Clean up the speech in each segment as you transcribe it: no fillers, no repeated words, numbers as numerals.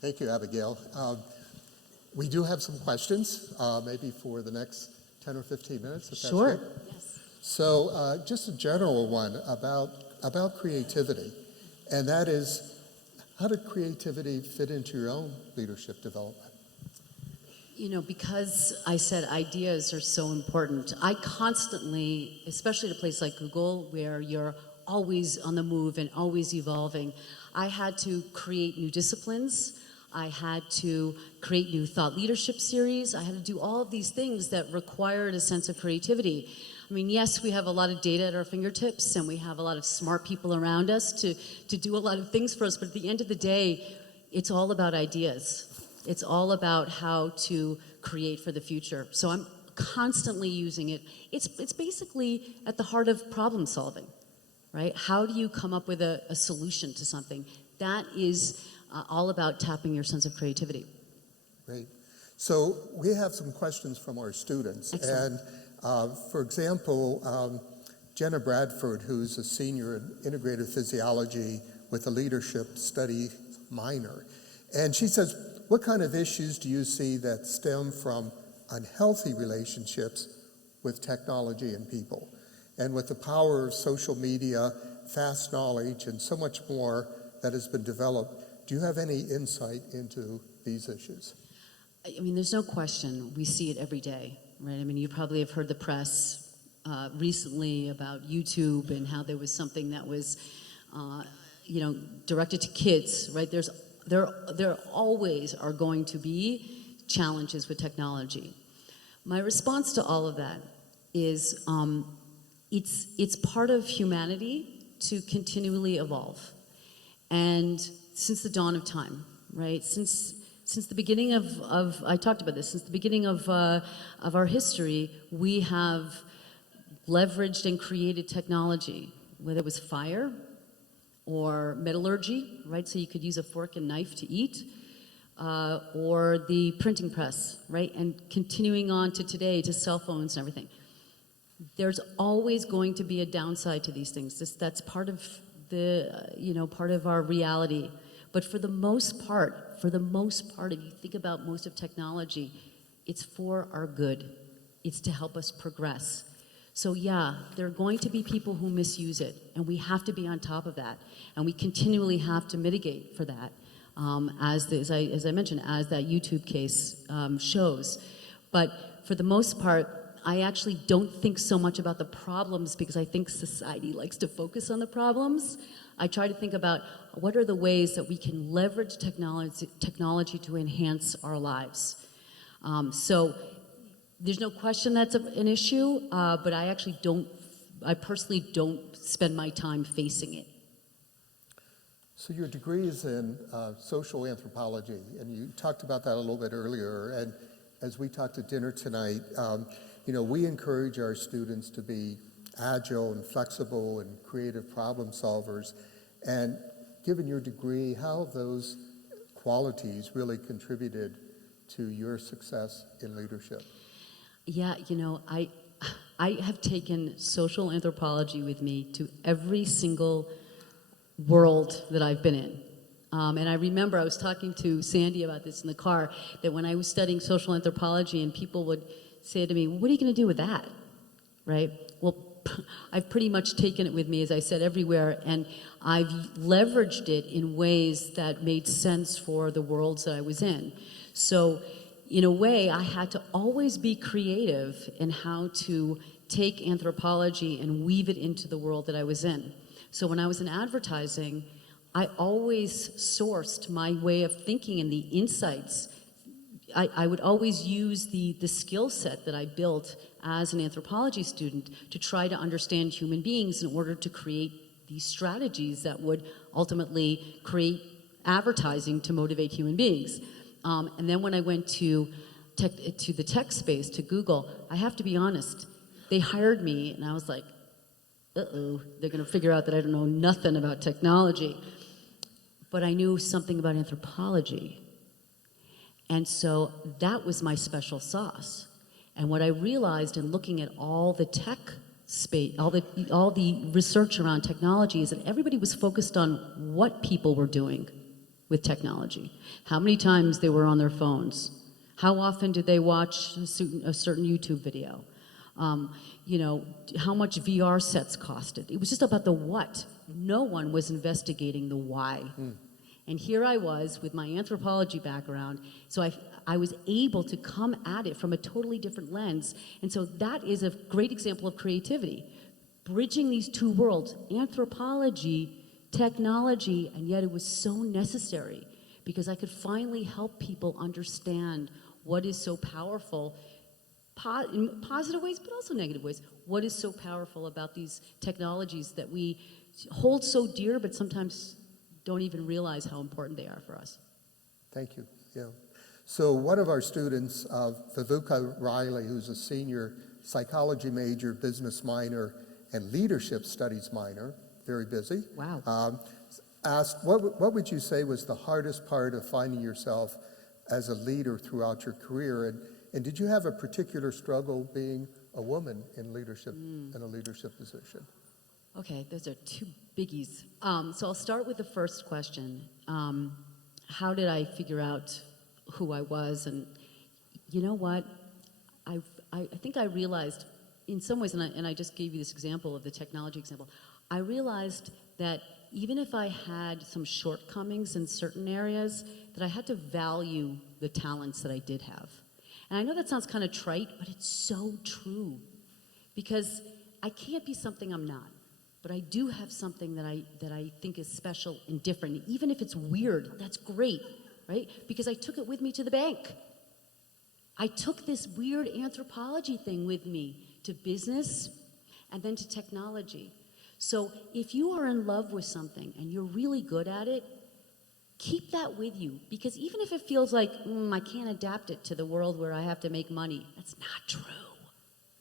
Thank you, Abigail. We do have some questions, maybe for the next 10 or 15 minutes, if that's Sure. good. Yes. So just a general one about creativity, and that is, how did creativity fit into your own leadership development? You know, because I said ideas are so important, I constantly, especially at a place like Google, where you're always on the move and always evolving, I had to create new disciplines. I had to create new thought leadership series. I had to do all of these things that required a sense of creativity. I mean, yes, we have a lot of data at our fingertips, and we have a lot of smart people around us to do a lot of things for us, but at the end of the day, it's all about ideas. It's all about how to create for the future. So I'm constantly using it. It's basically at the heart of problem solving, right? How do you come up with a solution to something? That is all about tapping your sense of creativity. Great. So we have some questions from our students. Excellent. And for example, Jenna Bradford, who's a senior in integrative physiology with a leadership study minor, and she says, what kind of issues do you see that stem from unhealthy relationships with technology and people? And with the power of social media, fast knowledge, and so much more that has been developed, do you have any insight into these issues? I mean, there's no question. We see it every day, right? I mean, you probably have heard the press recently about YouTube and how there was something that was, directed to kids, right? There always are going to be challenges with technology. My response to all of that is it's part of humanity to continually evolve. And since the dawn of time, right? Since the beginning of I talked about this, since the beginning of our history, we have leveraged and created technology, whether it was fire, or metallurgy, right? So you could use a fork and knife to eat, or the printing press, right? And continuing on to today, to cell phones and everything. There's always going to be a downside to these things. That's part of part of our reality. But for the most part, if you think about most of technology, it's for our good. It's to help us progress. So yeah, there are going to be people who misuse it, and we have to be on top of that, and we continually have to mitigate for that, as I mentioned, as that YouTube case shows. But for the most part, I actually don't think so much about the problems, because I think society likes to focus on the problems. I try to think about what are the ways that we can leverage technology to enhance our lives. So there's no question that's an issue, but I personally don't spend my time facing it. So your degree is in social anthropology, and you talked about that a little bit earlier. And as we talked at dinner tonight, we encourage our students to be agile and flexible and creative problem solvers. And given your degree, how have those qualities really contributed to your success in leadership? Yeah, I have taken social anthropology with me to every single world that I've been in. And I remember I was talking to Sandy about this in the car, that when I was studying social anthropology and people would say to me, what are you going to do with that, right? Well, I've pretty much taken it with me, as I said, everywhere, and I've leveraged it in ways that made sense for the worlds that I was in. So in a way, I had to always be creative in how to take anthropology and weave it into the world that I was in. So when I was in advertising, I always sourced my way of thinking and the insights. I would always use the skill set that I built as an anthropology student to try to understand human beings in order to create these strategies that would ultimately create advertising to motivate human beings. And then when I went to the tech space, to Google, I have to be honest, they hired me, and I was like, uh-oh, they're going to figure out that I don't know nothing about technology. But I knew something about anthropology. And so that was my special sauce. And what I realized in looking at all the tech space, all the research around technology, is that everybody was focused on what people were doing, with technology, how many times they were on their phones, how often did they watch a certain YouTube video, how much VR sets costed. It was just about the what. No one was investigating the why. And here I was with my anthropology background, so I was able to come at it from a totally different lens. And so that is a great example of creativity. Bridging these two worlds, anthropology, technology, and yet it was so necessary because I could finally help people understand what is so powerful, in positive ways, but also negative ways. What is so powerful about these technologies that we hold so dear, but sometimes don't even realize how important they are for us. Thank you. Yeah. So one of our students, Vivuka Riley, who's a senior psychology major, business minor, and leadership studies minor, very busy. Wow. Asked, what would you say was the hardest part of finding yourself as a leader throughout your career? And did you have a particular struggle being a woman in leadership, in a leadership position? Okay, those are two biggies. So I'll start with the first question. How did I figure out who I was? And you know what? I think I realized in some ways, and I just gave you this example of the technology example, I realized that even if I had some shortcomings in certain areas, that I had to value the talents that I did have. And I know that sounds kind of trite, but it's so true. Because I can't be something I'm not. But I do have something that I think is special and different. Even if it's weird, that's great, right? Because I took it with me to the bank. I took this weird anthropology thing with me to business and then to technology. So if you are in love with something and you're really good at it, keep that with you. Because even if it feels like, I can't adapt it to the world where I have to make money, that's not true,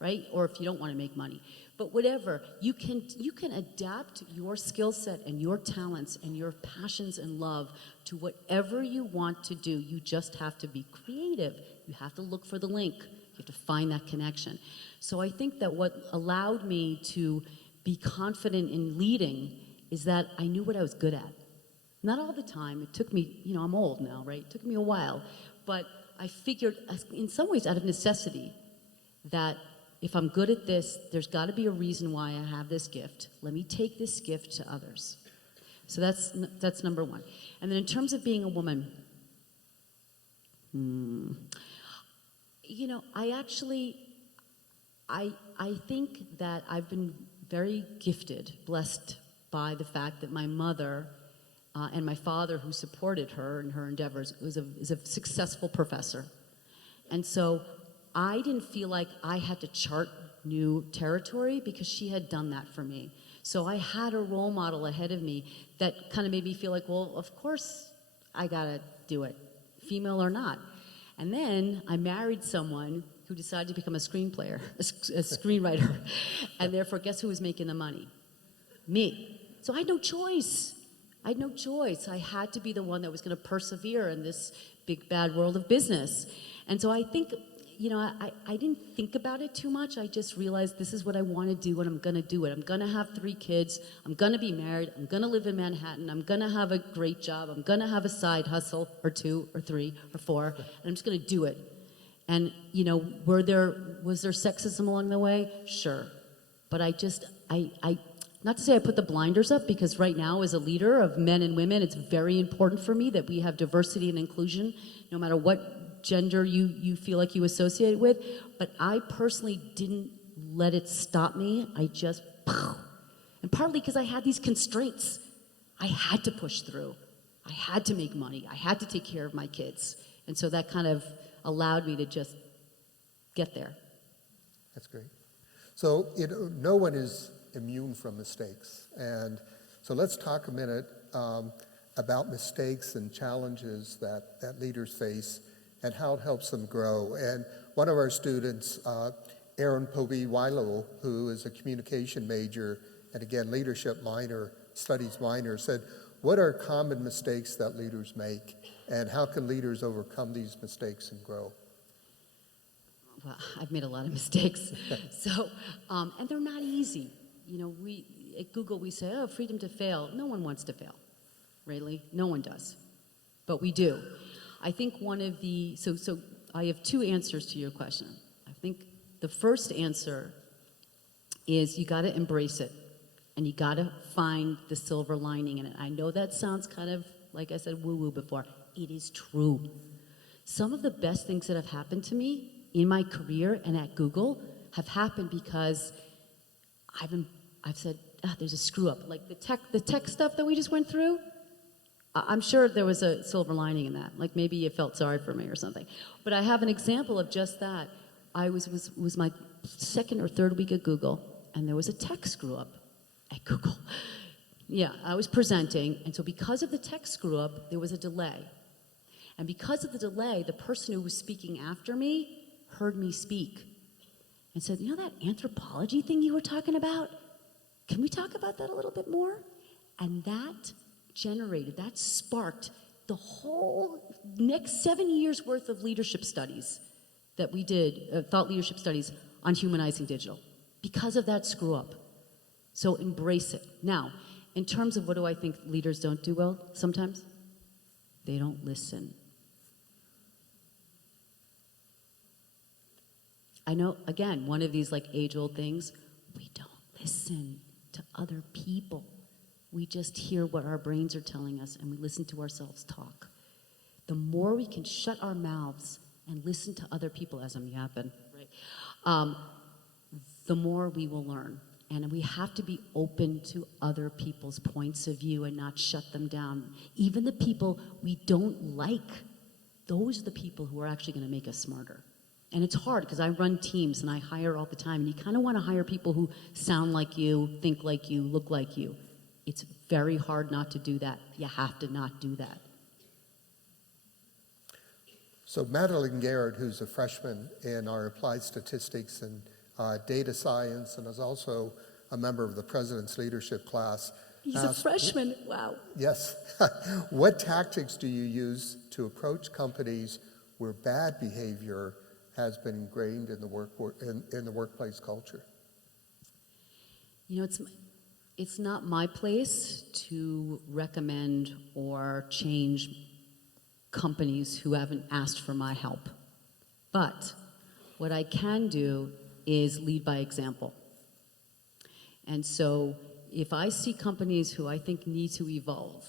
right? Or if you don't want to make money. But whatever, you can adapt your skill set and your talents and your passions and love to whatever you want to do. You just have to be creative. You have to look for the link. You have to find that connection. So I think that what allowed me to be confident in leading is that I knew what I was good at. Not all the time. It took me, I'm old now, right? It took me a while. But I figured, in some ways out of necessity, that if I'm good at this, there's got to be a reason why I have this gift. Let me take this gift to others. So that's number one. And then in terms of being a woman, I think that I've been very gifted, blessed by the fact that my mother and my father, who supported her in her endeavors, is a successful professor. And so I didn't feel like I had to chart new territory because she had done that for me. So I had a role model ahead of me that kind of made me feel like, well, of course I gotta do it, female or not. And then I married someone who decided to become a screenwriter. And therefore, guess who was making the money? Me. So I had no choice. I had to be the one that was going to persevere in this big, bad world of business. And so I think, I didn't think about it too much. I just realized this is what I want to do and I'm going to do it. I'm going to have 3 kids. I'm going to be married. I'm going to live in Manhattan. I'm going to have a great job. I'm going to have a side hustle or 2 or 3 or 4. And I'm just going to do it. And, was there sexism along the way? Sure. But not to say I put the blinders up, because right now as a leader of men and women, it's very important for me that we have diversity and inclusion, no matter what gender you feel like you associate with. But I personally didn't let it stop me. And partly because I had these constraints. I had to push through. I had to make money. I had to take care of my kids. And so that kind of allowed me to just get there. That's great. So no one is immune from mistakes. And so let's talk a minute about mistakes and challenges that leaders face and how it helps them grow. And one of our students, Aaron Pobi-Wilo, who is a communication major and again leadership minor, studies minor, said, what are common mistakes that leaders make and how can leaders overcome these mistakes and grow? Well, I've made a lot of mistakes. So, and they're not easy. At Google we say, freedom to fail. No one wants to fail, really. No one does. but we do. I think one of the, so I have two answers to your question. I think the first answer is you got to embrace it, and you got to find the silver lining in it. I know that sounds kind of, like I said, woo-woo before. It is true. Some of the best things that have happened to me in my career and at Google have happened because I've said, there's a screw up. Like the tech stuff that we just went through, I'm sure there was a silver lining in that. Like maybe you felt sorry for me or something. But I have an example of just that. I was my second or third week at Google, and there was a tech screw up at Google. Yeah, I was presenting, and so because of the tech screw up, there was a delay. And because of the delay, the person who was speaking after me heard me speak and said, you know that anthropology thing you were talking about? Can we talk about that a little bit more? And that sparked the whole next 7 years worth of leadership studies that we did, thought leadership studies on humanizing digital, because of that screw up. So embrace it. Now, in terms of what do I think leaders don't do well sometimes? They don't listen. I know, again, one of these like age-old things, we don't listen to other people. We just hear what our brains are telling us, and we listen to ourselves talk. The more we can shut our mouths and listen to other people, as I'm yapping, right? The more we will learn. And we have to be open to other people's points of view and not shut them down. Even the people we don't like, those are the people who are actually going to make us smarter. And it's hard because I run teams and I hire all the time, and you kind of want to hire people who sound like you, think like you, look like you. It's very hard not to do that. You have to not do that. So Madeline Garrett, who's a freshman in our applied statistics and data science, and is also a member of the President's Leadership class. He's a freshman, wow. Yes. What tactics do you use to approach companies where bad behavior has been ingrained in the workplace culture? You know, it's not my place to recommend or change companies who haven't asked for my help. But what I can do is lead by example. And so if I see companies who I think need to evolve,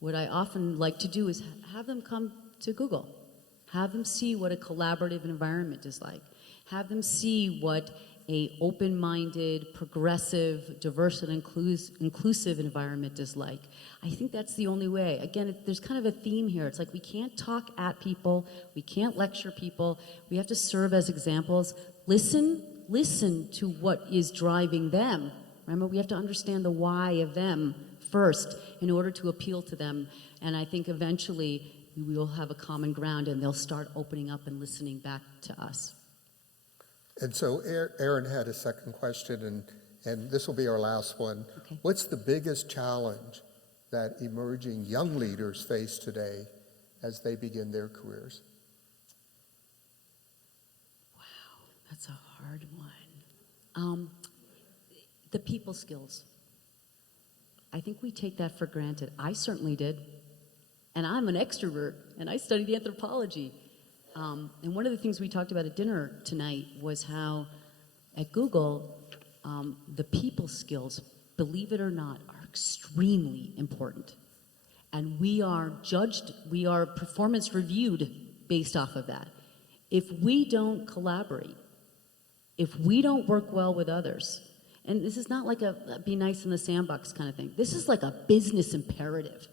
what I often like to do is have them come to Google. Have them see what a collaborative environment is like. Have them see what a open-minded, progressive, diverse, and inclusive environment is like. I think that's the only way. Again, there's kind of a theme here. It's like we can't talk at people. We can't lecture people. We have to serve as examples. Listen to what is driving them. Remember, we have to understand the why of them first in order to appeal to them. And I think eventually we will have a common ground and they'll start opening up and listening back to us. And so Aaron had a second question, and this will be our last one. Okay. What's the biggest challenge that emerging young leaders face today as they begin their careers? Wow, that's a hard one. The people skills. I think we take that for granted. I certainly did. And I'm an extrovert, and I studied anthropology. And one of the things we talked about at dinner tonight was how at Google, the people skills, believe it or not, are extremely important. And we are performance reviewed based off of that. If we don't collaborate, if we don't work well with others, and this is not like a be nice in the sandbox kind of thing. This is like a business imperative.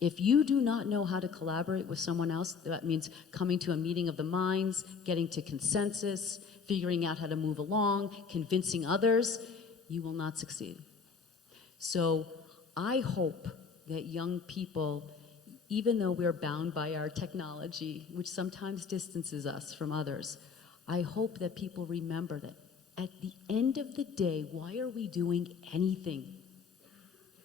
If you do not know how to collaborate with someone else, that means coming to a meeting of the minds, getting to consensus, figuring out how to move along, convincing others, you will not succeed. So I hope that young people, even though we're bound by our technology, which sometimes distances us from others, I hope that people remember that at the end of the day, why are we doing anything?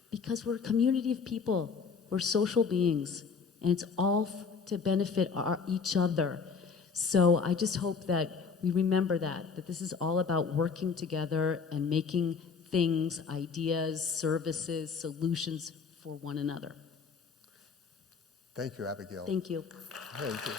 Because we're a community of people. We're social beings, and it's all to benefit each other. So I just hope that we remember that this is all about working together and making things, ideas, services, solutions for one another. Thank you, Abigail. Thank you. Thank you.